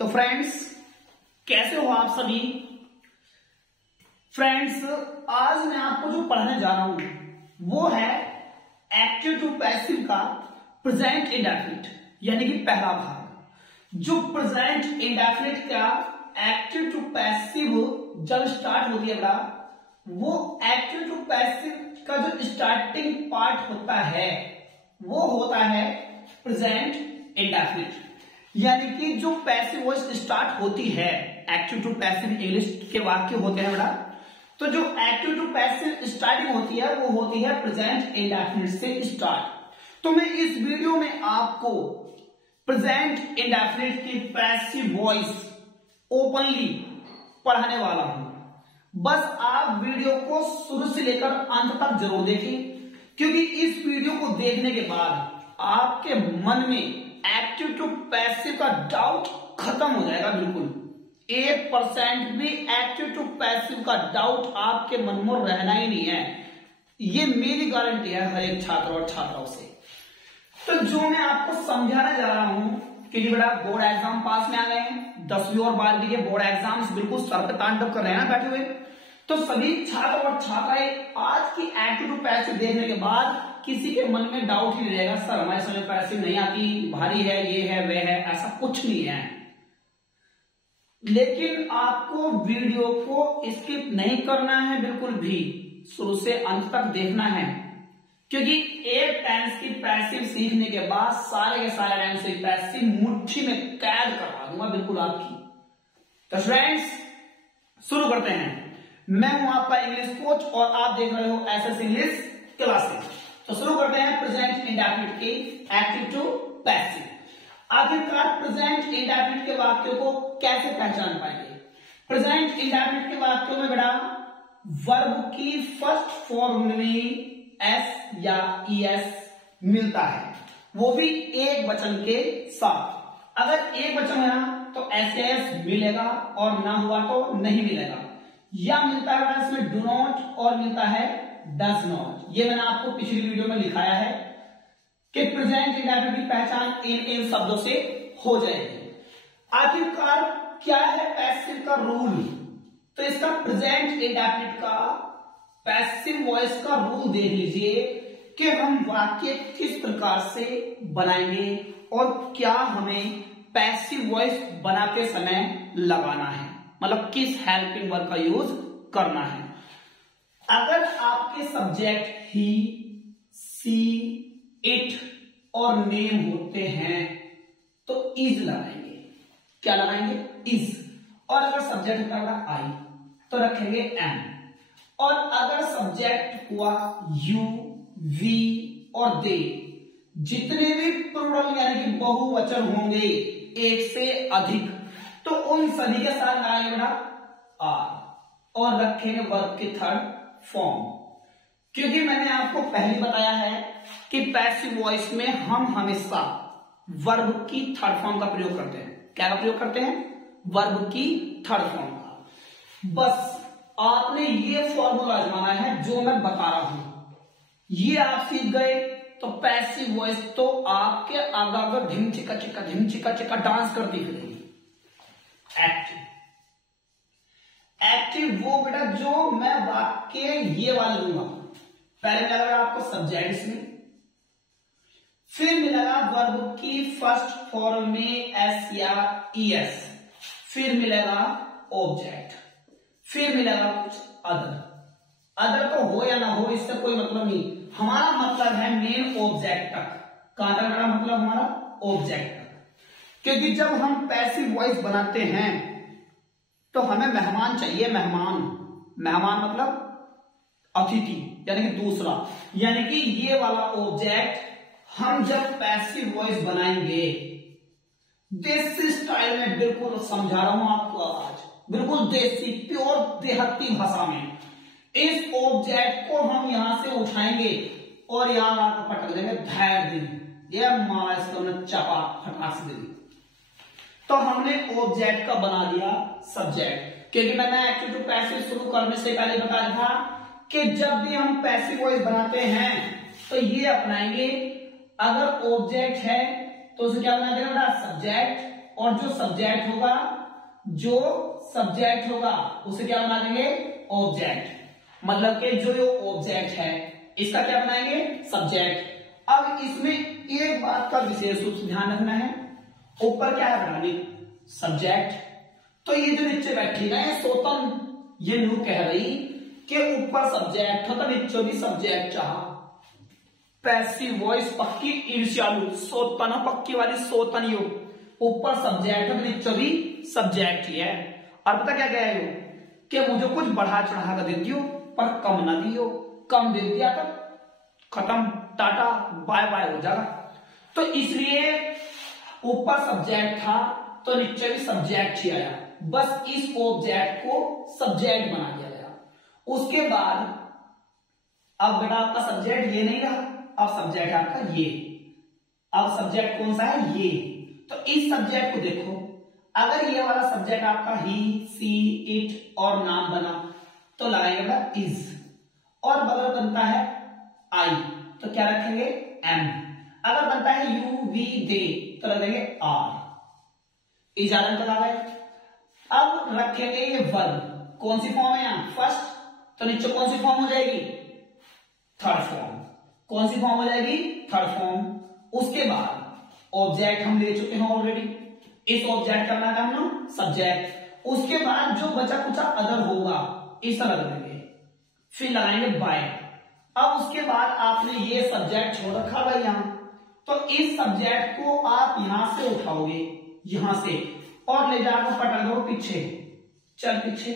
तो फ्रेंड्स, कैसे हो आप सभी। फ्रेंड्स, आज मैं आपको जो पढ़ाने जा रहा हूं वो है एक्टिव टू पैसिव का प्रेजेंट इंडेफिनिट, यानी कि पहला भाग। जो प्रेजेंट इंडेफिनिट का एक्टिव टू पैसिव जब स्टार्ट होती है बेटा, वो एक्टिव टू पैसिव का जो स्टार्टिंग पार्ट होता है वो होता है प्रेजेंट इंडेफिनिट, यानी कि जो पैसिव वॉइस स्टार्ट होती है। एक्टिव टू पैसिव इंग्लिश के वाक्य होते हैं बेटा, तो जो एक्टिव टू पैसिव स्टार्टिंग होती है वो होती है प्रेजेंट इंडेफिनिट से स्टार्ट। तो मैं इस वीडियो में आपको प्रेजेंट इंडेफिनिट की पैसिव वॉइस ओपनली पढ़ाने वाला हूं। बस आप वीडियो को शुरू से लेकर अंत तक जरूर देखें, क्योंकि इस वीडियो को देखने के बाद आपके मन में एक्टिव टू पैसिव का डाउट खत्म हो जाएगा। बिल्कुल 1% भी एक्टिव टू पैसिव का डाउट आपके मन में रहना ही नहीं है, ये मेरी गारंटी है हर एक छात्र और छात्राओं से। तो जो मैं आपको समझाने जा रहा हूं, क्योंकि बेटा बोर्ड एग्जाम पास में आ गए हैं, 10वीं और 12वीं के बोर्ड एग्जाम्स बिल्कुल सर पे तांडव कर रहे हैं ना बैठे हुए। तो सभी छात्र और छात्राएं आज की एक्टिव टू पैसिव देखने के बाद किसी के मन में डाउट ही नहीं रहेगा, सर हमारे समझ पैसिव नहीं आती, भारी है, ये है, वह है, ऐसा कुछ नहीं है। लेकिन आपको वीडियो को स्किप नहीं करना है बिल्कुल भी, शुरू से अंत तक देखना है, क्योंकि एक टेंस की पैसिव सीखने के बाद सारे के सारे टेंस की पैसिव मुट्ठी में कैद करवा दूंगा बिल्कुल आपकी। तो फ्रेंड्स, शुरू करते हैं। मैं हूं आपका इंग्लिश कोच और आप देख रहे हो एसएस इंग्लिश क्लासेस। तो शुरू करते हैं प्रेजेंट इंडेफिनिट की एक्टिव टू पैसिव। आखिरकार प्रेजेंट इंडेफिनिट के वाक्यों को कैसे पहचान पाएंगे। प्रेजेंट इंडेफिनिट के वाक्यों में बेटा वर्ब की फर्स्ट फॉर्म में एस या ईएस मिलता है, वो भी एक वचन के साथ। अगर एक वचन है तो एस या एस मिलेगा और ना हुआ तो नहीं मिलेगा। या मिलता है इसमें डू नॉट और मिलता है डज नॉट। ये मैंने आपको पिछली वीडियो में लिखाया है कि प्रेजेंट इंडेफिनिट की पहचान इन शब्दों से हो जाएगी। आखिरकार क्या है पैसिव का रूल, तो इसका प्रेजेंट इंडेफिनिट का पैसिव वॉइस का रूल देख लीजिए कि हम वाक्य किस प्रकार से बनाएंगे और क्या हमें पैसिव वॉइस बनाते समय लगाना है, मतलब किस हेल्पिंग वर्ब का यूज करना है। अगर आपके सब्जेक्ट ही, सी, इट और नेम होते हैं तो इज लगाएंगे। क्या लगाएंगे? इज। और अगर सब्जेक्ट होगा आई तो रखेंगे एम। और अगर सब्जेक्ट हुआ यू, वी और दे, जितने भी प्लूरल यानी कि बहुवचन होंगे एक से अधिक, तो उन सभी के साथ लगाएंगे बेटा आर और रखेंगे वर्ब की थर्ड फॉर्म। क्योंकि मैंने आपको पहले बताया है कि पैसिव वॉइस में हम हमेशा वर्ब की थर्ड फॉर्म का प्रयोग करते हैं। क्या का प्रयोग करते हैं? वर्ब की थर्ड फॉर्म का। बस आपने ये फॉर्मूला आजमाना है जो मैं बता रहा हूं, ये आप सीख गए तो पैसिव वॉइस तो आपके आगा ढिम चिका चिका डांस करती फिरेगी। एक्टिव एक्टिव वो बेटा जो मैं वाक्य ये वाले दूंगा, पहले मिलेगा आपको सब्जेक्ट इसमें, फिर मिलेगा वर्ब की फर्स्ट फॉर्म में एस या ईएस, फिर मिलेगा ऑब्जेक्ट, फिर मिलेगा कुछ अदर तो हो या ना हो इससे कोई मतलब नहीं, हमारा मतलब है मेन ऑब्जेक्ट तक। कहां तक मेरा मतलब? हमारा ऑब्जेक्ट तक। क्योंकि जब हम पैसिव वॉइस बनाते हैं तो हमें मेहमान चाहिए। मेहमान मतलब अतिथि, यानी कि दूसरा, यानी कि ये वाला ऑब्जेक्ट हम जब पैसिव वॉइस बनाएंगे देसी स्टाइल में, बिल्कुल समझा रहा हूं आपको आज, बिल्कुल देसी प्योर देहाती भाषा में, इस ऑब्जेक्ट को हम यहां से उठाएंगे और यहां आकर पटक देंगे धैर्य दिन, ये मारा इसको हमने चपा फटाक से दे दी। तो हमने ऑब्जेक्ट का बना दिया सब्जेक्ट। क्योंकि मैंने एक्टिव टू पैसिव शुरू करने से पहले बताया था कि जब भी हम पैसिव वॉइस बनाते हैं तो ये अपनाएंगे, अगर ऑब्जेक्ट है तो उसे क्या बना देना बेटा? सब्जेक्ट। और जो सब्जेक्ट होगा उसे क्या बना देंगे, ऑब्जेक्ट। मतलब कि जो ये ऑब्जेक्ट है इसका क्या बनाएंगे, सब्जेक्ट। अब इसमें एक बात का विशेष रूप से ध्यान रखना है, ऊपर क्या है बनानी, सब्जेक्ट। तो ये जो नीचे बैठी ना ये सोतन, ये नू कह रही कि ऊपर सब्जेक्ट हो तो नीचे भी सब्जेक्ट चाह। पैसिव वॉइस पक्की ईर्ष्यालु, सोतन पक्की वाली सोतन, यो ऊपर सब्जेक्ट है नीचे भी सब्जेक्ट ही है। और पता क्या कह रही हो कि मुझे कुछ बढ़ा चढ़ा कर देती हो पर कम ना दियो, कम दे दिया तो खत्म, टाटा बाय बाय हो जाएगा। तो इसलिए ऊपर सब्जेक्ट था तो नीचे भी सब्जेक्ट ही आया, बस इस ऑब्जेक्ट को सब्जेक्ट बना दिया गया। उसके बाद अब बेटा आपका सब्जेक्ट ये नहीं रहा, अब सब्जेक्ट आपका ये। अब सब्जेक्ट कौन सा है, ये। तो इस सब्जेक्ट को देखो, अगर ये वाला सब्जेक्ट आपका ही, सी, इट और नाम बना तो लगाएगा इज, और बगल बनता है आई तो क्या रखेंगे, एम। अगर बनता है यू, वी, दे तो रखेंगे आर। इजाजत लगा गए। अब रखेंगे ये वर्ब, कौन सी फॉर्म है यहां, फर्स्ट, तो नीचे कौन सी फॉर्म हो जाएगी, थर्ड फॉर्म। कौन सी फॉर्म हो जाएगी, थर्ड फॉर्म। उसके बाद ऑब्जेक्ट हम ले चुके हैं ऑलरेडी, इस ऑब्जेक्ट का नाम करना सब्जेक्ट। उसके बाद जो बचा कुचा अदर होगा इस तरह लगाएंगे, फिर लगाएंगे बाय। अब उसके बाद आपने ये सब्जेक्ट छोड़ रखा भाई यहां, तो इस सब्जेक्ट को आप यहां से उठाओगे, यहां से, और ले जाकर पटक दो पीछे, चल पीछे,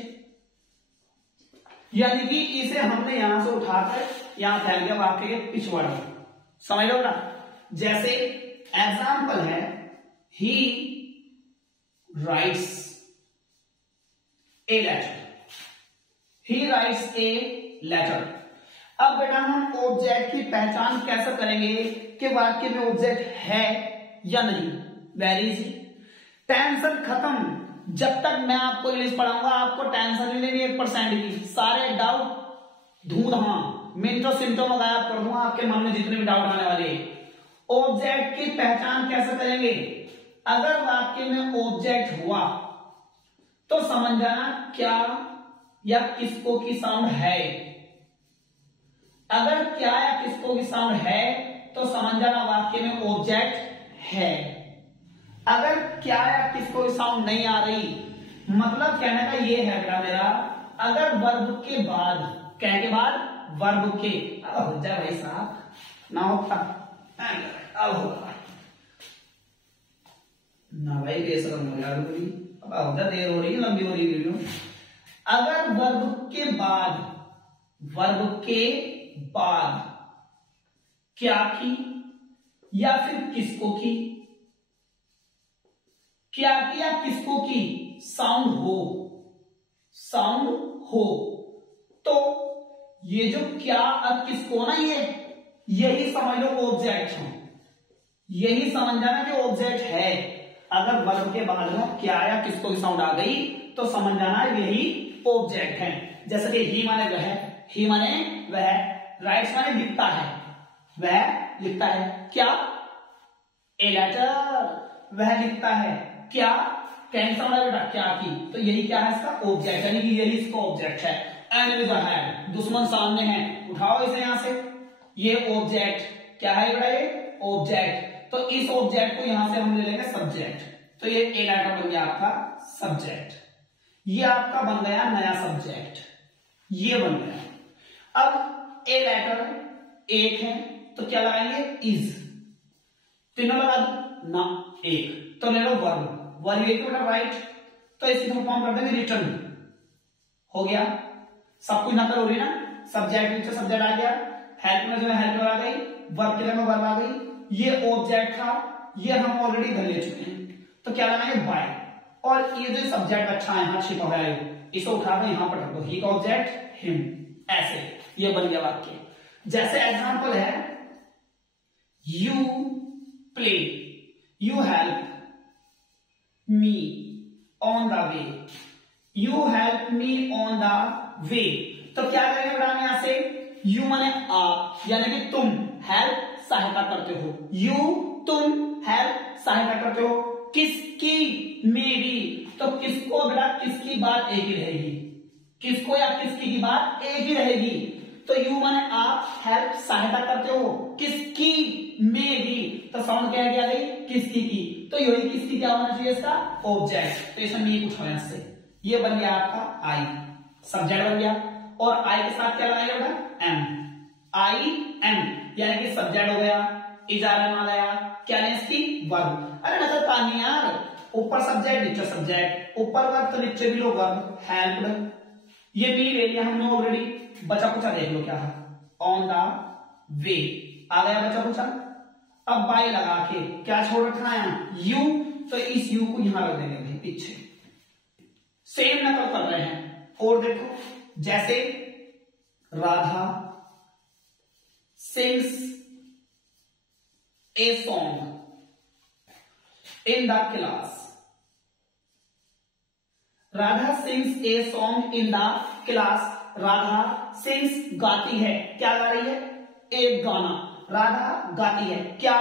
यानी कि इसे हमने यहां से उठाकर यहां फैल गया वाक्य के पिछवाड़े, समझ लो ना। जैसे एग्जाम्पल है, he writes a letter, he writes a letter. अब बेटा हम ऑब्जेक्ट की पहचान कैसे करेंगे कि वाक्य में ऑब्जेक्ट है या नहीं, वेरी इजी। टेंशन खत्म, जब तक मैं आपको इंग्लिश पढ़ाऊंगा आपको टेंशन नहीं लेनी 1% की, सारे डाउट धूमधाम मिनटों सिमटों में गायब कर दूंगा आपके मन में जितने भी डाउट आने वाले। ऑब्जेक्ट की पहचान कैसे करेंगे, अगर वाक्य में ऑब्जेक्ट हुआ तो समझ जाना क्या या किसको की साउंड है। अगर क्या या किसको की साउंड है तो समझ जाना वाक्य में ऑब्जेक्ट है। अगर क्या या किसको की साउंड नहीं आ रही, मतलब कहने का ये है बेटा मेरा, अगर वर्ब के बाद, क्या के बाद, वर्ब के, अब हो जाए भाई साहब ना होता, अब होगा ना भाई, बेसरम हो यार, अब हो जाए, देर हो रही है, लंबी हो रही वीडियो। अगर वर्ब के बाद, वर्ब के बाद क्या की या फिर किसको की, क्या की या किसको की साउंड हो, साउंड हो, तो ये जो क्या और किसको ना, ये यही समझ लो ऑब्जेक्ट है, यही समझ जाना कि ऑब्जेक्ट है। अगर वर्ब के बाद में क्या या किसको की साउंड आ गई तो समझ जाना यही ऑब्जेक्ट है। जैसे कि ही माने वह, ही माने वह, राइट्स माने लिखता है, वह लिखता है, क्या ए लेटर, वह लिखता है, क्या कैंसर वाला बेटा क्या की, तो यही क्या है इसका ऑब्जेक्ट, यानी कि यही इसका ऑब्जेक्ट है। एनिमी है, दुश्मन सामने है, उठाओ इसे यहां से, ये ऑब्जेक्ट क्या है बेटा, ये ऑब्जेक्ट। तो इस ऑब्जेक्ट को यहां से हम ले लेंगे सब्जेक्ट, तो ये ए लेटर बन गया आपका सब्जेक्ट, ये आपका बन गया नया सब्जेक्ट, ये बन गया। अब ए लेटर एक है तो क्या लगाएंगे, इज, तीनों लगा दो ना, एक, तो ले लो वर्ब, वर्ब एक बेटा राइट, तो इसी को फॉर्म कर देंगे रिटर्न, हो गया। सब कुछ नकल हो रही ना, सब्जेक्ट नीचे सब्जेक्ट आ गया, हेल्प में जो है हेल्प आ गई, वर्ब के लिए में वर्ब आ गई, ये ऑब्जेक्ट था, ये हम ऑलरेडी इधर ले चुके हैं, तो क्या लगाएंगे बाय। और ये जो सब्जेक्ट अच्छा है यहां छिपा हुआ है, इसे उठा दो यहां पर रख दो, ही का ऑब्जेक्ट हिम, ऐसे ये बन गया वाक्य। जैसे एग्जांपल है, you play, you help me on the way, you help me on the way, तो क्या करेंगे बेटा यहां से, यू माने आप, यानी कि तुम, हेल्प सहायता करते हो, यू तुम हेल्प सहायता करते हो, किसकी, मेरी, तो किसको बेटा किसकी बात एक ही रहेगी, किसको या किसकी की बात एक ही रहेगी। तो यू माने आप हेल्प सहायता करते हो, किसकी, मेरी, तो साउंड क्या है, गई किसकी की, तो यही किसकी क्या होना चाहिए इसका ऑब्जेक्ट। तो इसमें मी उठाओ यहां से, ये बन गया आपका आई, सब्जेक्ट बन गया, और आई के साथ क्या लगाएगा बेटा एम, आई एम, यानी कि सब्जेक्ट हो गया, इजारा आ गया, क्या है इसकी वर्ब। अरे नजर पानी यार, ऊपर सब्जेक्ट नीचे सब्जेक्ट, ऊपर वर्ब तो नीचे भी लो वर्ब, हेल्प्ड, ये भी ले लिया हमने ऑलरेडी। बचा कुचा देख लो क्या है, ऑन द वे आ गया बचा कुचा। अब बाय लगा के क्या छोड़ रखना है यू, तो इस यू को यहां रख देंगे भाई पीछे, सेम नकल कर रहे हैं। और देखो जैसे Radha sings a song in the class, Radha sings a song in the class, Radha sings गाती है, क्या गा रही है एक गाना, राधा गाती है, क्या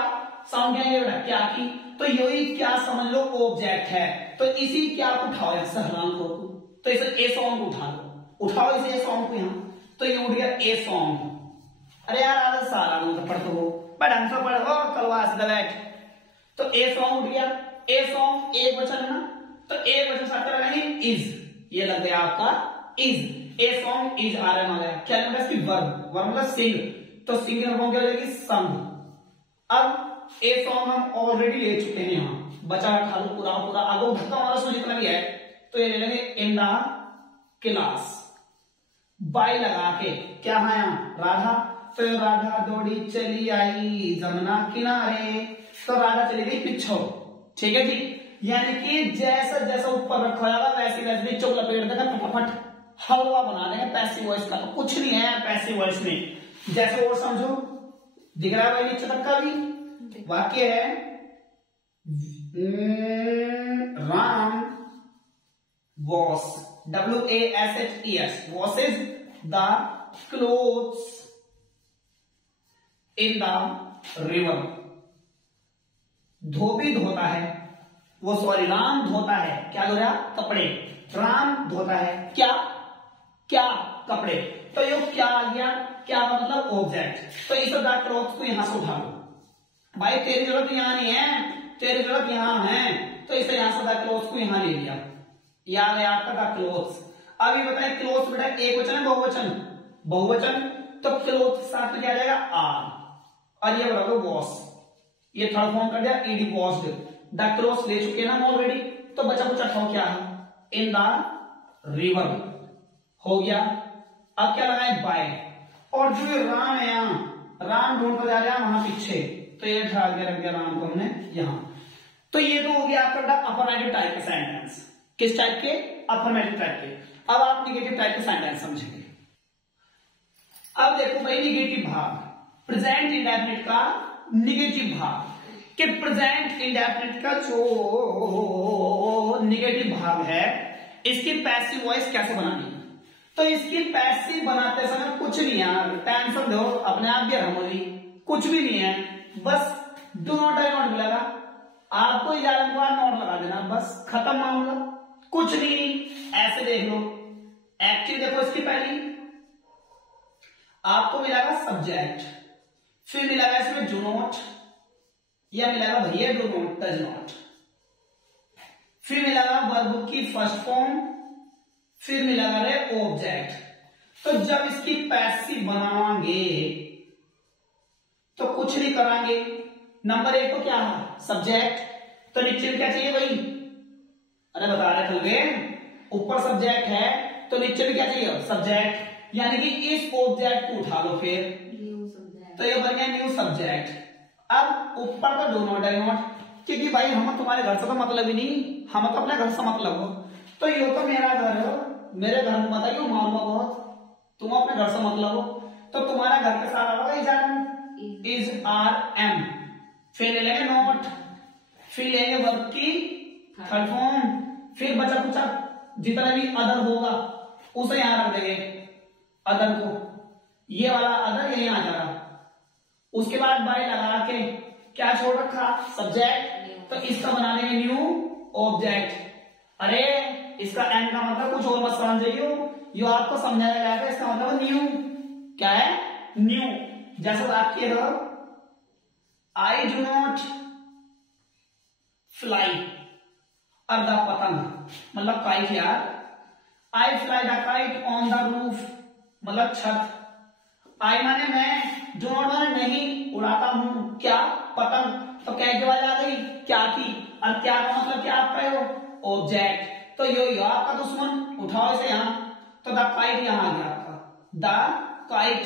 साउंड क्या है क्या की, तो यही क्या समझ लो ऑब्जेक्ट है। तो इसी क्या उठाओ सहलान को, तो इसे ए सॉन्ग को उठा लो, उठाओ इसे ए सॉन्ग को यहां, तो ये उठ गया ए सॉन्ग। अरे यार आधा सारा तो पढ़ते हो, बट ढंग से पढ़ो कलवास बैठ, तो ए सॉन्ग उठ गया, ए सॉन्ग एक वचन है ना, तो एक वचन साथ लगाएंगे इज, ये लग गया आपका इज, ए सॉन्ग इज आ रहा है, क्या मतलब इसकी वर्ब, वर्ब मतलब सिंग, तो सिंग क्या हो जाएगी संग। अब ए सॉन्ग हम ऑलरेडी ले चुके हैं, यहां बचा खा लो पूरा पूरा, आगे धक्का हमारा सो जितना भी है, तो ये ले लेंगे इन द क्लास, बाय लगा के क्या है यहां राधा, तो राधा दौड़ी चली आई जमुना किनारे, तो राधा चली गई पिछो, ठीक है जी। यानी कि जैसा जैसा ऊपर रखा जाएगा वैसे वैसे नीचे लपेट देगा, फटाफट हलवा बना देंगे पैसिव वॉइस का, तो कुछ नहीं है पैसिव वॉइस में। जैसे और समझो, दिख रहा है भाई नीचे तक का भी वाक्य है, Ram wash, WASHES, washes the clothes in the river, धोबी धोता है, वो सॉरी राम धोता है, क्या धो रहा कपड़े, राम धोता है क्या क्या कपड़े, तो ये क्या आ गया, क्या मतलब ऑब्जेक्ट। तो इस द क्लॉथ को यहां से उठा लो, भाई तेरी जरूरत यहां नहीं है, तेरी जरूरत यहां है, तो इसे यहां से द क्लॉथ को यहां ले लिया, याद है आपका द क्लोथ्स। अभी बताए क्लोथ्स बेटा एक वचन है बहुवचन, बहुवचन, तो क्लोथ साथ में क्या जाएगा आर, और ये बराबर वॉश, ये थर्ड फॉर्म कर दिया ईडी वॉश्ड, द क्लोथ्स ले चुके ना हम ऑलरेडी, तो बचा कुछ अठाओ क्या है इन द रिवर हो गया। अब क्या लगाए बाय, और जो ये राम है यहां, राम ढूंढता जा रहा है वहां पीछे, तो ये ढाल के रख दिया राम को हमने यहां। तो ये तो हो गया आपका अफर्मेटिव टाइप के सेंटेंस, किस टाइप के अफर्मेटिव टाइप के। अब आप निगेटिव टाइप के सेंटेंस समझेंगे। अब देखो भाई निगेटिव भाग, प्रेजेंट इंडेफिनिट का निगेटिव भाग, कि प्रेजेंट इंडेफिनिट का जो निगेटिव भाग है इसकी पैसिव वॉइस कैसे बनानी है। तो इसकी पैसिव बनाते समय कुछ नहीं यार, टेंशन दो अपने आप भी रमोली, कुछ भी नहीं है, बस डू नॉट आई नॉट मिलेगा, आपको इजारा के बाद नॉट लगा देना, बस खत्म मामला, कुछ नहीं। ऐसे देख लो एक्टिव, देखो इसकी पहली आपको मिलेगा सब्जेक्ट, फिर मिलेगा इसमें डू नॉट, या मिलेगा भैया डू नॉट डज नॉट, फिर मिलेगा वर्ब की फर्स्ट फॉर्म, फिर मिलेगा रे ऑब्जेक्ट। तो जब इसकी पैसिव बनावांगे तो कुछ नहीं करांगे, नंबर एक को क्या है सब्जेक्ट, तो नीचे में क्या चाहिए भाई, अरे बता रहे कल ऊपर सब्जेक्ट है तो नीचे में क्या चाहिए सब्जेक्ट, यानी कि इस ऑब्जेक्ट को उठा लो फिर, तो ये बन गया न्यू सब्जेक्ट। अब ऊपर तो डू नॉट आई नॉट, क्योंकि भाई हम तुम्हारे घर से तो मतलब ही नहीं, हम तो अपने घर से मतलब हो, तो ये तो मेरा घर हो, मेरे घर में पता क्यों मालूम बहुत, तुम अपने घर से मतलब हो, तो तुम्हारा घर के साथ होगा इज आर एम, फिर ले लेंगे नॉट, फिर लेंगे वर्ब की थर्ड फॉर्म, फिर बचा कुचा जितना भी अदर होगा उसे यहां रख देंगे, अदर को, ये वाला अदर यही आ जाएगा। उसके बाद बाय लगा के क्या छोड़ रखा सब्जेक्ट, तो इसका बना लेंगे न्यू ऑब्जेक्ट। अरे इसका एंड का मतलब कुछ और मत समझ जाइयो, यो आपको समझाया गया था, इसका मतलब न्यू क्या है, न्यू। जैसे बात किए हो आई डू नॉट फ्लाई और द पतंग मतलब काइट यार, आई fly the kite on the roof मतलब छत। आई माने मैं, डू नॉट माने नहीं, उड़ाता हूं क्या, पतंग। तो क्या की आवाज आ गई, क्या की, और क्या का मतलब क्या आपका हो, ऑब्जेक्ट। तो यो आपका दुश्मन, उठाओ इसे यहां, तो द काइट यहां आ गया आपका, द काइट।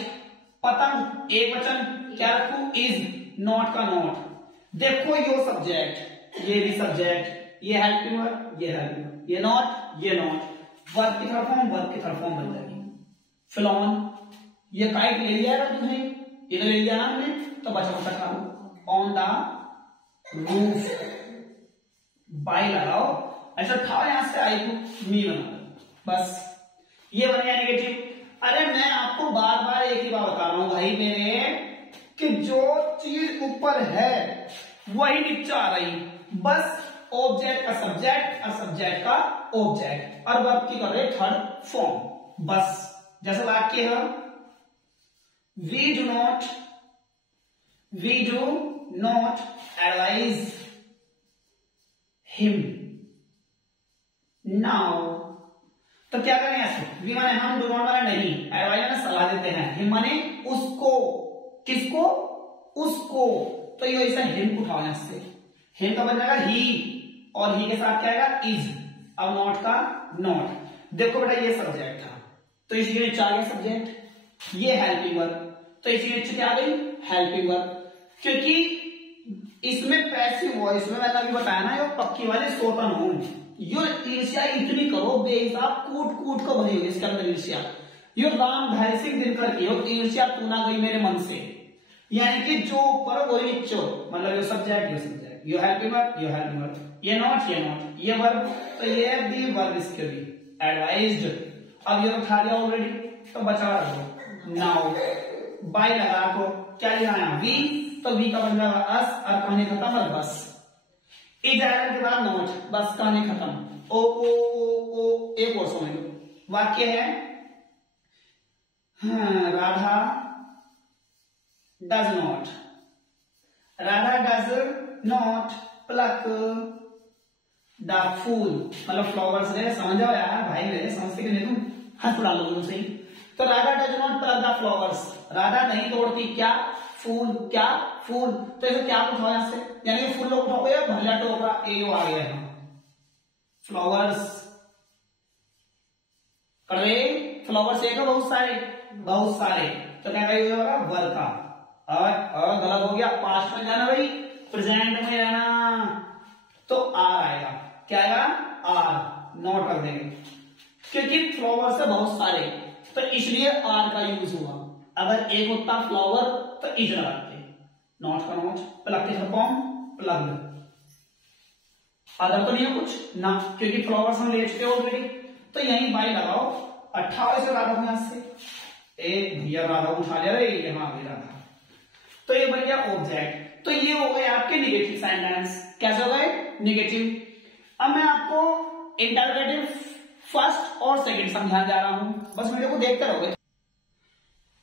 पतंग एक वचन, क्या रखू, इज, नॉट का नॉट। देखो यो सब्जेक्ट, ये भी सब्जेक्ट, ये हेल्पिंग वर्ब, ये हेल्पिंग वर्ब, ये नॉट, ये नॉट। वर्ब की थर्ड फॉर्म, वर्ब की थर्ड फॉर्म बन जाएगी। फ्लॉन, ये काइट ले लिया ना तुमने, इधर ले लिया ना हमने, तो बचा बचा करो ऑन द रूफ। बाई लगाओ, ऐसा था यहां से आई को मी बना दो, बस ये बन गया नेगेटिव। अरे मैं आपको बार बार एक ही बात बता रहा हूं भाई मेरे, कि जो चीज ऊपर है वही नीचे आ रही, बस ऑब्जेक्ट का सब्जेक्ट और सब्जेक्ट का ऑब्जेक्ट, और वर्ब की कर रहे थर्ड फॉर्म बस। जैसे वाक्य है we do not advise him now. तो क्या करें ऐसे, वी माने हम, डू नॉट माने नहीं, एडवाइज माने सलाह देते हैं, हिम माने उसको, किसको, उसको। तो ये ऐसा हिम उठाओ यहां से, हिम का बन जाएगा ही, और ही के साथ क्या आएगा, इज, अब नॉट का नॉट। देखो बेटा ये सब्जेक्ट था, तो इसलिए नीचे आ गया सब्जेक्ट, ये हेल्पिंग वर्ब, तो इसलिए नीचे क्या आ गई, हेल्पिंग वर्ब। क्योंकि इसमें पैसिव वॉइस में मैंने अभी बताया ना, ये पक्की वाले सोतन हूं, यो ईर्ष्या इतनी करो बेहिसाब, कूट कूट को भरी हुई इसके अंदर ईर्ष्या। यो राम धैर्य सिंह दिनकर की हो, ईर्ष्या तू ना गई मेरे मन से, यानी कि जो ऊपर वही नीचे, मतलब यो सब्जेक्ट, यो सब्जेक्ट, यो हेल्पिंग वर्ब, यो हेल्पिंग वर्ब, ये नॉट, ये नॉट, ये वर्ब, तो ये भी वर्ब इसके भी एडवाइज्ड। अब ये उठा लिया ऑलरेडी, तो बचा रखो नाउ। बाय लगा को क्या लिखा वी, तो वी का बन जाएगा अस, और कहानी खत्म, और बस। इज आइलैंड के बाद नॉट, बस कहानी खत्म। ओ ओ ओ ओ, एक और समझ लो, वाक्य है Radha does not, Radha does not pluck the फूल, मतलब फ्लावर्स है, समझ जाओ यार भाई मेरे, समझते कि नहीं तुम, हाथ उड़ा लो तुमसे। तो Radha does not pluck the flowers, Radha नहीं तोड़ती क्या, फूल, क्या फूल। तो इसे क्या उठाओ यहां से, यानी फूल लोग उठाओ या भल्ला टोकरा, ए आ गया है, फ्लावर्स कड़वे, फ्लावर्स एक बहुत सारे, बहुत सारे, तो क्या होगा वर का, और गलत हो गया, पास्ट में जाना भाई, प्रेजेंट में जाना, तो आर आएगा, क्या आएगा, आर, नॉट रख देंगे, क्योंकि फ्लावर से बहुत सारे, तो इसलिए आर का यूज हुआ। अगर एक होता फ्लावर तो इज लगाते, नॉट का नॉट, प्लग के फॉर्म प्लग, अदर तो नहीं है कुछ ना, क्योंकि फ्लावर्स हम ले चुके ऑलरेडी। तो यही बाई लगाओ, 28 से राधा यहां से, एक भैया राधा उठा लिया रे, यहां भी राधा, तो ये बन गया ऑब्जेक्ट। तो ये हो गए आपके निगेटिव सेंटेंस, कैसे हो गए, निगेटिव। अब मैं आपको इंटरोगेटिव फर्स्ट और सेकंड समझाने जा रहा हूं, बस वीडियो को देखते रहोगे।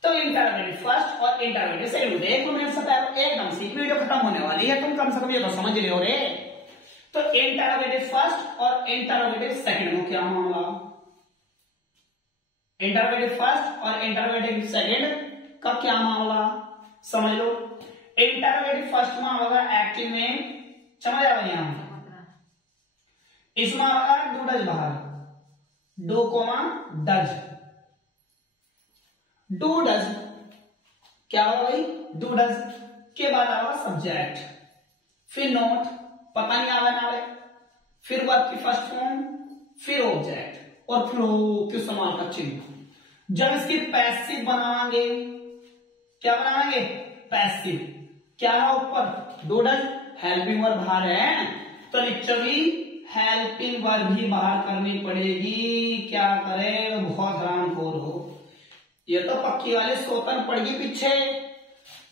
तो इंटरोगेटिव फर्स्ट और इंटरोगेटिव सेकंड, देखो मेरे साथ एकदम से वीडियो खत्म होने वाली है, तुम कम से कम ये तो समझ रहे हो रे। तो इंटरोगेटिव फर्स्ट और इंटरोगेटिव सेकंड में क्या मामला, इंटरोगेटिव फर्स्ट और इंटरोगेटिव सेकंड का क्या मामला समझ लो। इंटरोगेटिव फर्स्ट में होगा एक्टिव में, समझ आ गया यहां, इसमें होगा डू डज बाहर, do comma does, do does क्या होगा भाई, डू डज के बाद आएगा सब्जेक्ट, फिर नोट, पता नहीं आवे ना आवे, फिर वर्ब की फर्स्ट फॉर्म, फिर ऑब्जेक्ट, और फिर किस समान का चिन्ह। जब इसकी पैसिव बनाएंगे, क्या बनाएंगे, पैसिव, क्या है ऊपर डू डज, हेल्पिंग वर्ब बाहर है, तो नीचे भी हेल्पिंग वर्ब भी बाहर करनी पड़ेगी। क्या करे, बहुत हरामखोर हो, ये तो पक्की वाले सोतन पड़ेगी पीछे।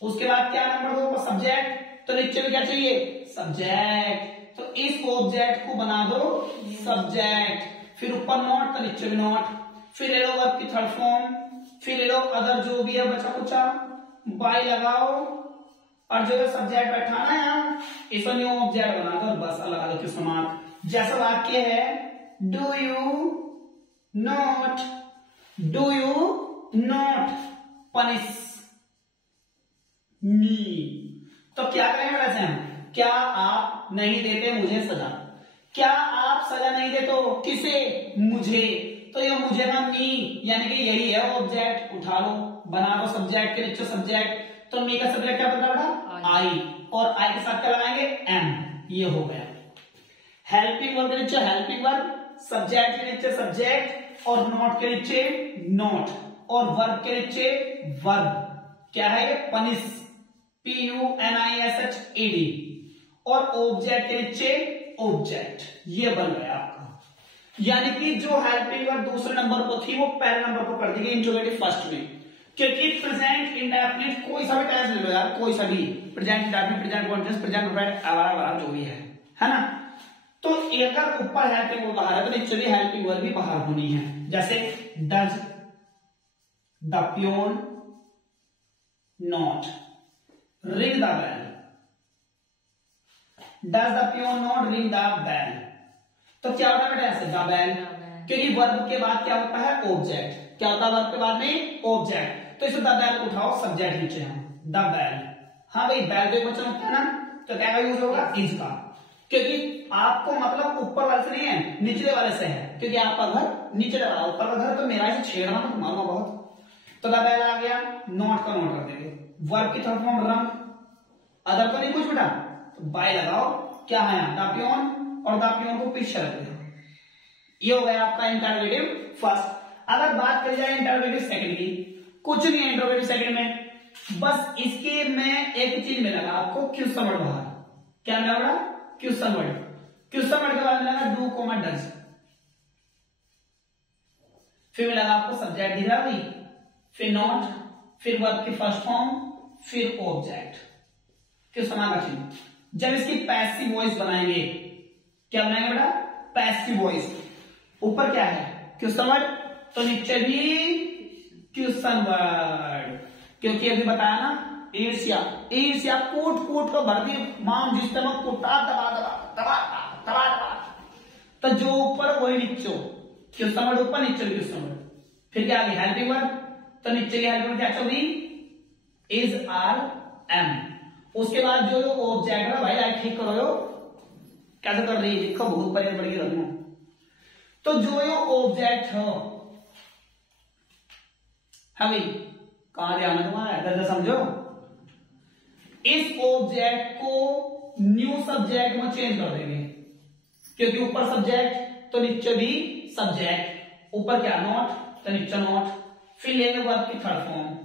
उसके बाद क्या नंबर 2 सब्जेक्ट, तो नीचे भी क्या चाहिए, सब्जेक्ट, तो इस ऑब्जेक्ट को बना दो सब्जेक्ट, फिर ऊपर नॉट तो नीचे भी नॉट, फिर ले लो वर्ब की थर्ड फॉर्म, फिर ले लो अदर जो भी है बचा कुचा, बाय लगाओ और जो है सब्जेक्ट बैठाना है यहाँ, इसको न्यू ऑब्जेक्ट बना दो और बस लगा दो क्वेश्चन मार्क। जैसा वाक्य है do you not punish me, तो क्या करेंगे वैसे हम, क्या आप नहीं देते मुझे सजा, क्या आप सजा नहीं देते हो किसे, मुझे, तो ये मुझे ना मी यानी कि यही है ऑब्जेक्ट, उठा लो बना दो सब्जेक्ट के नीचे सब्जेक्ट, तो मी का सब्जेक्ट क्या पता था आई, और आई के साथ क्या लगाएंगे एम, ये हो गया। हेल्पिंग वर्ब के नीचे हेल्पिंग वर्ब, सब्जेक्ट के नीचे सब्जेक्ट और नॉट के नीचे नॉट, और वर्ब के नीचे वर्ब, क्या है ये पनिश, PUNISHED, और ऑब्जेक्ट के नीचे ऑब्जेक्ट, ये बन गया आपका। यानी कि जो हेल्पिंग वर्ब दूसरे नंबर पर थी वो पहले नंबर पर कर दी गई इंट्रोगेटिव फर्स्ट में, क्योंकि प्रेजेंट इंडेफिनिट कोई सा भी टेंस ले लो यार, कोई सा भी, present indefinite, present continuous, present perfect, आवारा जो भी है ना, तो अगर ऊपर हेल्पिंग वर्ब बाहर है तो नीचे भी हेल्पिंग वर्ब भी बाहर होनी है। जैसे does the peon not ring the bell, does the peon not ring the bell, तो क्या होता है बेटा ऐसे द बेल, क्योंकि वर्ब के बाद क्या होता है ऑब्जेक्ट, क्या होता है वर्ब के बाद में ऑब्जेक्ट, तो इसे द बेल उठाओ सब्जेक्ट नीचे है द बेल, हाँ भाई बेल जो क्वेश्चन होता है ना, तो क्या यूज होगा इज का, क्योंकि आपको मतलब ऊपर वाले से नहीं है निचले वाले से है, क्योंकि आपका घर नीचे लगा, ऊपर का घर तो मेरा इसे छेड़ना मत मारूंगा बहुत, तो द बेल आ गया, नॉट का नॉट कर देंगे, वर्ब की थर्ड फॉर्म रंग, अदर तो नहीं कुछ बेटा, तो बाय लगाओ, क्या है द पियोन, और द पियोन को पीछे रख दो, ये हो गया आपका इंटरोगेटिव फर्स्ट। अगर बात करी जाए इंटरोगेटिव सेकंड की, कुछ नहीं है इंटरोगेटिव सेकंड में, बस इसके में एक चीज मिलेगा आपको क्वेश्चन वर्ड बाहर, क्या मिलेगा क्वेश्चन वर्ड, क्वेश्चन वर्ड के बाद मिलेगा डू कोमा डज, फिर मिलेगा आपको सब्जेक्ट दिया हुई, फिर नॉट, फिर वर्ब की फर्स्ट फॉर्म, फिर ऑब्जेक्ट, क्वेश्चन का चिन्ह। जब इसकी पैसिव वॉइस बनाएंगे, क्या बनाएंगे बेटा पैसिव वॉइस, ऊपर क्या है क्वेश्चन वर्ड, तो नीचे भी क्वेश्चन वर्ड, क्योंकि अभी बताया ना ईर्ष्या, ईर्ष्या कूट कूट को भर दी माम जिस तरह कुटा दबा दबा दबा दबा दबा, तो जो ऊपर वही नीचे, क्वेश्चन वर्ड ऊपर नीचे क्वेश्चन वर्ड, फिर क्या आ गया हेल्पिंग वर्ब, तो नीचे की हेल्पिंग वर्ब क्या चल रही इज आर एम, उसके बाद जो ऑब्जेक्ट है भाई लाइक ठीक करो, कैसे कर रही है लिखो, बहुत परेशान पड़ेगी रखना, तो जो ये ऑब्जेक्ट हो है भाई, कहां ध्यान है तुम्हारा इधर समझो, इस ऑब्जेक्ट को न्यू सब्जेक्ट में चेंज कर देंगे, क्योंकि ऊपर सब्जेक्ट तो नीचे भी सब्जेक्ट, ऊपर क्या नॉट तो नीचे नॉट, फिर लेंगे वर्ब की थर्ड फॉर्म,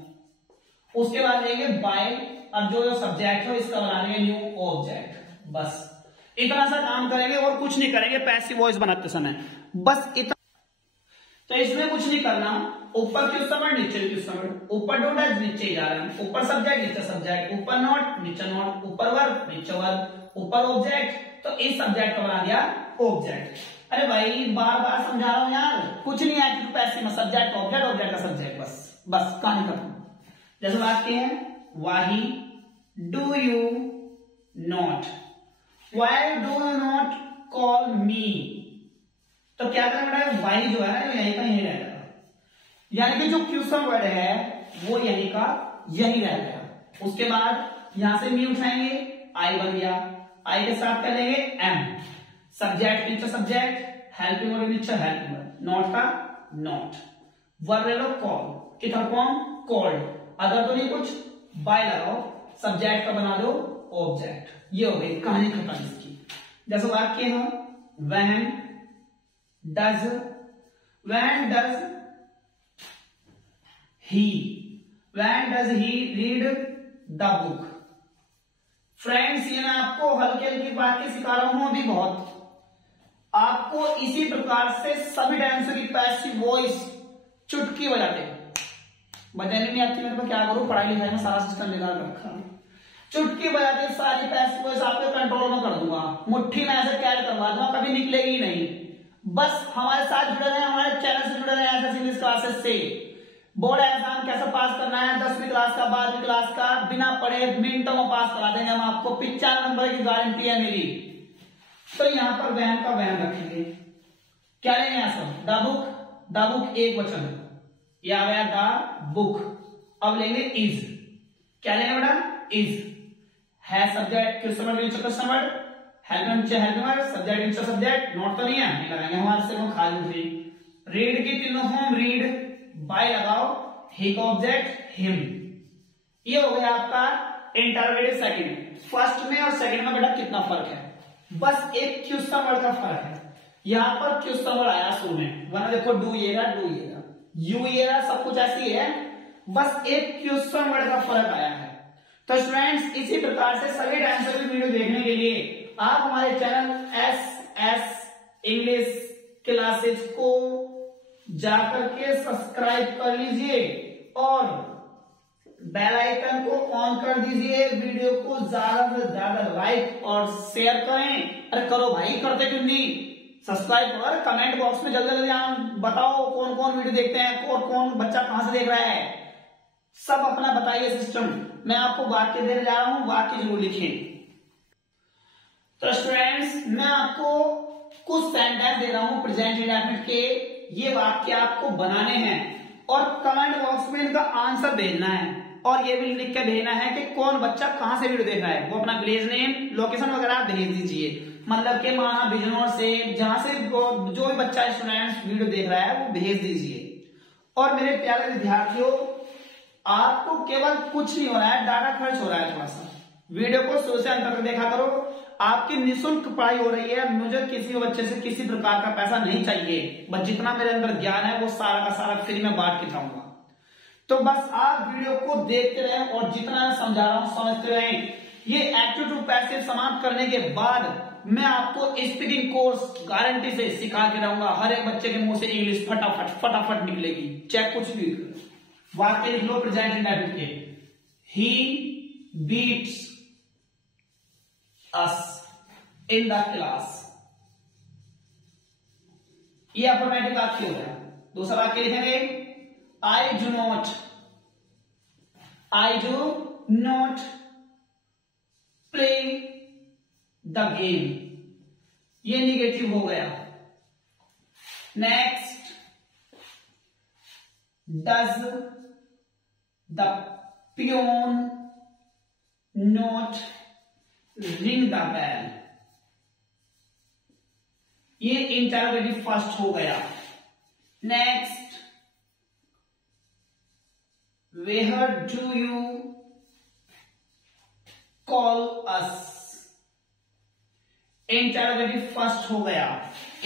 उसके बाद लेंगे बाय, और जो सब्जेक्ट हो इसका बना देंगे न्यू ऑब्जेक्ट, बस इतना सा काम करेंगे और कुछ नहीं करेंगे पैसिव वॉइस बनाते समय, बस इतना। तो इसमें कुछ नहीं करना, ऊपर क्यों समझ नीचे क्यों समझ, ऊपर डू डज नीचे जा रहे हैं, ऊपर सब्जेक्ट नीचे सब्जेक्ट, ऊपर नॉट नीचे नॉट, ऊपर वर्ब नीचे वर्ब, ऊपर ऑब्जेक्ट, तो इस सब्जेक्ट का बना दिया ऑब्जेक्ट। अरे भाई बार बार समझा रहा हूं यार, कुछ नहीं है क्योंकि पैसिव में सब्जेक्ट ऑब्जेक्ट, ऑब्जेक्ट का सब्जेक्ट, बस बस कहानी खत्म। जैसे बात की है why do you not, why do you not call me, तो क्या करें वाई जो है ना यही का यही रहेगा, यानी कि जो क्वेश्चन वर्ड है वो यही का यही रहेगा, उसके बाद यहां से मी उठाएंगे आई बन गया, आई के साथ क्या लेंगे एम, सब्जेक्ट नीचे सब्जेक्ट, हेल्पिंग वर्ब नीचे हेल्पिंग वर्ब, नॉट का नॉट, वर्ब ले लो कॉल की थर्ड फॉर्म कॉल्ड, अदर तो नहीं कुछ, बाय लगाओ सब्जेक्ट का बना दो ऑब्जेक्ट, ये हो गई कहानी खत्म इसकी। जैसे वाक्य है when does he read the book, friends ये मैं आपको हल्की हल्की बातें सिखा रहा हूं अभी बहुत, आपको इसी प्रकार से सभी डांसर की पैसिव वॉइस चुटकी बजाते, बजाने नहीं आती मेरे को क्या करूं, पढ़ाई लिखाई में सारा सिस्टम बिगाड़ रखा, चुटकी बजाते सारी पैसे को आपके कंट्रोल में कर दूंगा, मुट्ठी में ऐसे कैद करवा दूंगा, कभी निकलेगी ही नहीं। बस हमारे साथ जुड़े रहे, हमारे चैनल से जुड़े रहे ऐसे इंग्लिश क्लासेस से। बोर्ड एग्जाम कैसे पास करना है 10वीं क्लास का 12वीं क्लास का बिना पढ़े मिनटों में पास करा देंगे हम आपको, 95 नंबर की गारंटी है मेरी। तो यहां पर वहन का वहन रखेंगे, क्या लेंगे यहां सब, द बुक एक वचन, या गया द बुक। अब लेंगे इज, क्या लेंगे बेटा, इज है सब्जेक्ट, क्वेश्चन वर्ड नीचे क्वेश्चन वर्ड, हेल्प नीचे हेल्प वर्ड, सब्जेक्ट नीचे सब्जेक्ट, नोट तो नहीं है, नहीं लगाएंगे हमारे से वो खाली थी। रीड की तीनों फॉर्म, रीड बाय लगाओ, ही का ऑब्जेक्ट हिम। ये हो गया आपका इंटरोगेटिव सेकंड। फर्स्ट में और सेकंड में बेटा कितना फर्क है, बस एक क्वेश्चन वर्ड का फर्क है। यहां पर क्वेश्चन वर्ड आया शुरू में, वरना देखो डू ये रहा, यू ये रहा, सब कुछ ऐसी है, बस एक क्वेश्चन वर्ड का फर्क आया है। तो स्टूडेंट्स इसी प्रकार से सभी डांसर की वीडियो देखने के लिए आप हमारे चैनल एस इंग्लिश क्लासेस को जाकर के सब्सक्राइब कर लीजिए और बेल आइकन को ऑन कर दीजिए, वीडियो को ज्यादा से ज्यादा लाइक और शेयर करें। अरे करो भाई, करते क्यों नहीं, सब्सक्राइब करो, कमेंट बॉक्स में जल्दी जल्दी बताओ कौन कौन वीडियो देखते हैं और कौन बच्चा कहां से देख रहा है, सब अपना बताइए सिस्टम। मैं आपको वाक्य देने जा रहा हूं, वाक्य जरूर लिखें। तो स्टूडेंट्स मैं आपको कुछ सेंटेंस दे रहा हूं प्रेजेंट इंडेफिनिट के, ये वाक्य आपको बनाने हैं और कमेंट बॉक्स में इनका आंसर भेजना है और ये भी लिख के भेजना है कि कौन बच्चा कहां से वीडियो देख रहा है, वो अपना विलेज नेम लोकेशन वगैरह भेज दीजिए, मतलब कि वहां बिजनौर से जहां से जो भी बच्चा स्टूडेंट वीडियो देख रहा है वो भेज दीजिए। और मेरे प्यारे विद्यार्थियों आपको केवल कुछ नहीं हो रहा है, डाटा खर्च हो रहा है थोड़ा सा, वीडियो को शुरू से अंत तक देखा करो, आपकी निःशुल्क पढ़ाई हो रही है, मुझे किसी बच्चे से किसी प्रकार का पैसा नहीं चाहिए, बस जितना मेरे अंदर ज्ञान है वो सारा का सारा फ्री में बांट के जाऊंगा। तो बस आप वीडियो को देखते रहें और जितना मैं समझा रहा हूं समझते रहें। ये एक्टिव टू पैसिव समाप्त करने के बाद मैं आपको स्पीकिंग कोर्स गारंटी से सिखा के रहूंगा, हर एक बच्चे के मुंह से इंग्लिश फटाफट निकलेगी, चाहे कुछ भी। वाक्य लिख लो प्रेजेंट इंडेफिनिट के, he beats us in the class, ये अफर्मेटिव वाक्य हो गया। दूसरा वाक्य लिखेंगे, I do not play the game, ये निगेटिव हो गया। Next, does the peon not ring the bell, ये इंटरोगेटिव फर्स्ट हो गया। Next, where do you call us, interrogative first हो गया।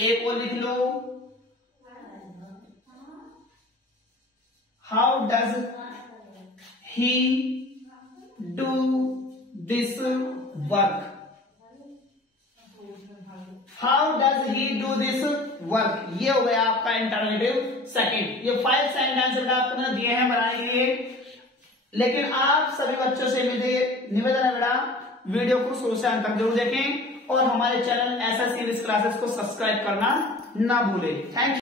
एक और लिख लो, how does he do this work, how does he do this work, ये हो गया आपका इंटरोगेटिव सेकंड। ये 5 सेंटेंस आपको मैंने दिए हैं बनाने के लिए, लेकिन आप सभी बच्चों से मुझे निवेदन है बेटा वीडियो को शुरू से अंत तक जरूर देखें और हमारे चैनल एसएस इंग्लिश क्लासेस को सब्सक्राइब करना ना भूलें। Thank you.